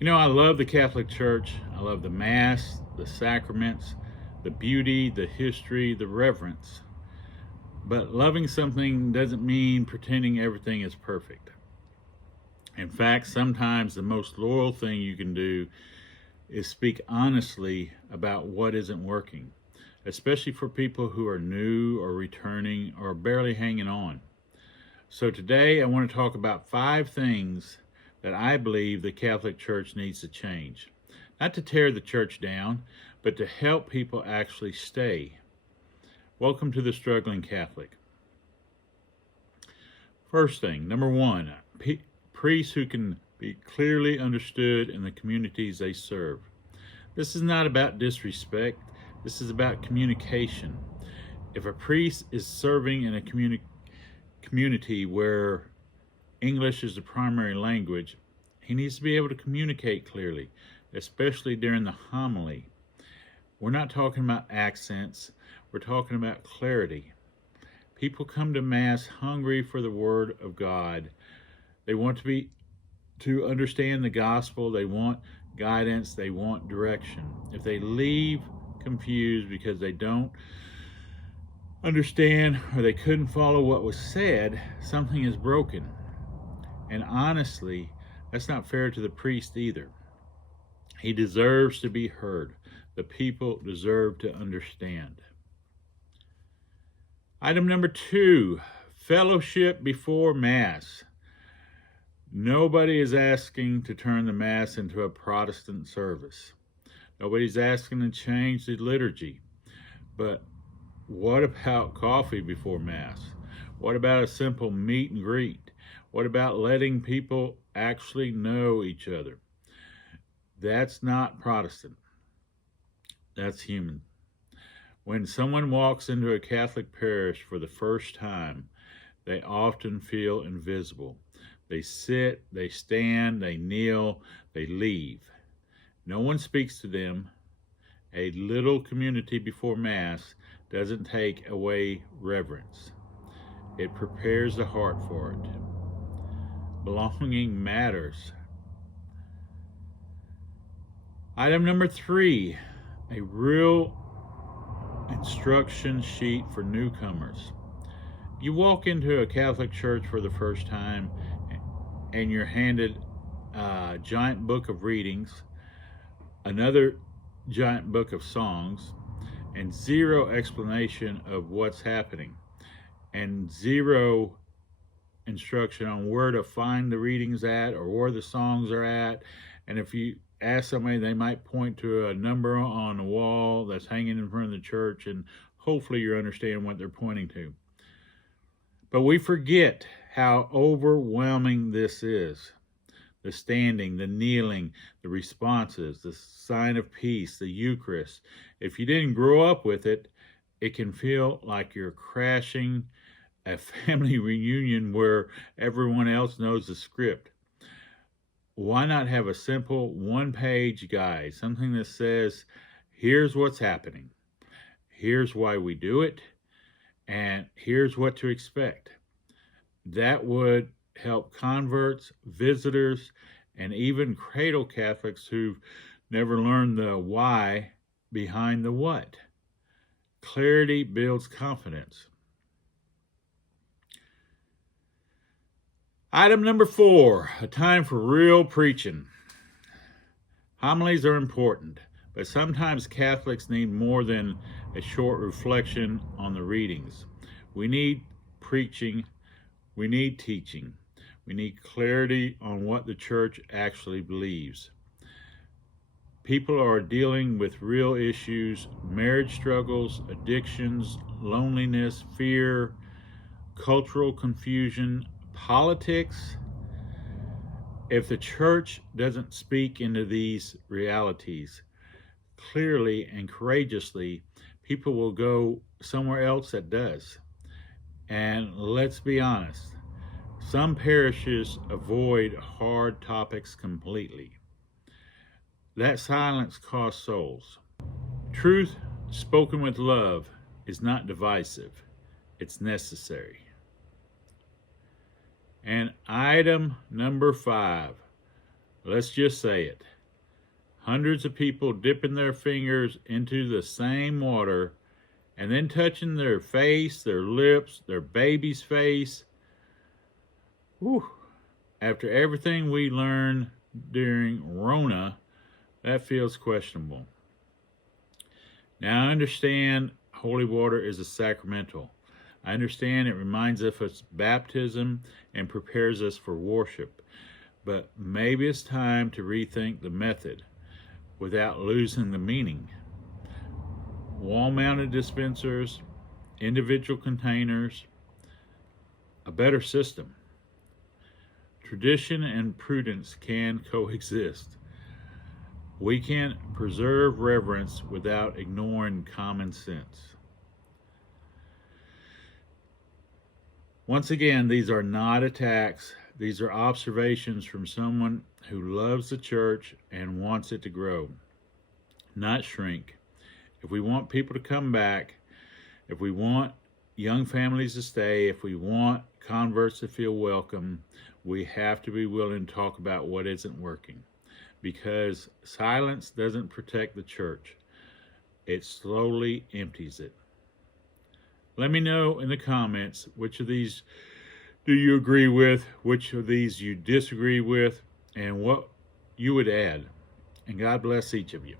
You know, I love the Catholic Church. I love the Mass, the sacraments, the beauty, the history, the reverence. But loving something doesn't mean pretending everything is perfect. In fact, sometimes the most loyal thing you can do is speak honestly about what isn't working, especially for people who are new or returning or barely hanging on. So today I want to talk about 5 things that I believe the Catholic Church needs to change. Not to tear the church down, but to help people actually stay. Welcome to the Struggling Catholic. First thing, number 1, priests who can be clearly understood in the communities they serve. This is not about disrespect, this is about communication. If a priest is serving in a community where English is the primary language, he needs to be able to communicate clearly, especially during the homily. We're not talking about accents, we're talking about clarity. People come to Mass hungry for the Word of God. They want to understand the gospel, they want guidance, they want direction. If they leave confused because they don't understand or they couldn't follow what was said, something is broken. And honestly, that's not fair to the priest either. He deserves to be heard. The people deserve to understand. Item number 2, fellowship before Mass. Nobody is asking to turn the Mass into a Protestant service. Nobody's asking to change the liturgy. But what about coffee before Mass? What about a simple meet and greet? What about letting people actually know each other? That's not Protestant. That's human. When someone walks into a Catholic parish for the first time, they often feel invisible. They sit, they stand, they kneel, they leave. No one speaks to them. A little community before Mass doesn't take away reverence. It prepares the heart for it. Belonging matters. Item number 3, a real instruction sheet for newcomers. You walk into a Catholic church for the first time and you're handed a giant book of readings, another giant book of songs, and zero explanation of what's happening, and zero instruction on where to find the readings at or where the songs are at. And if you ask somebody, they might point to a number on the wall that's hanging in front of the church, and hopefully you understand what they're pointing to. But we forget how overwhelming this is. The standing, the kneeling, the responses, the sign of peace, the Eucharist. If you didn't grow up with it, it can feel like you're crashing a family reunion where everyone else knows the script. Why not have a simple 1-page guide, something that says, here's what's happening, here's why we do it, and here's what to expect. That would help converts, visitors, and even cradle Catholics who've never learned the why behind the what. Clarity builds confidence. Item number 4, a time for real preaching. Homilies are important, but sometimes Catholics need more than a short reflection on the readings. We need preaching, we need teaching, we need clarity on what the church actually believes. People are dealing with real issues, marriage struggles, addictions, loneliness, fear, cultural confusion, politics. If the church doesn't speak into these realities clearly and courageously, people will go somewhere else that does. And let's be honest, some parishes avoid hard topics completely. That silence costs souls. Truth spoken with love is not divisive, it's necessary. And item number 5, Let's just say it. Hundreds of people dipping their fingers into the same water and then touching their face, their lips, their baby's face. Whew. After everything we learned during Rona, that feels questionable. Now I understand holy water is a sacramental. I understand it reminds us of baptism and prepares us for worship. But maybe it's time to rethink the method without losing the meaning. Wall-mounted dispensers, individual containers, a better system. Tradition and prudence can coexist. We can preserve reverence without ignoring common sense. Once again, these are not attacks. These are observations from someone who loves the church and wants it to grow, not shrink. If we want people to come back, if we want young families to stay, if we want converts to feel welcome, we have to be willing to talk about what isn't working. Because silence doesn't protect the church. It slowly empties it. Let me know in the comments which of these do you agree with, which of these you disagree with, and what you would add. And God bless each of you.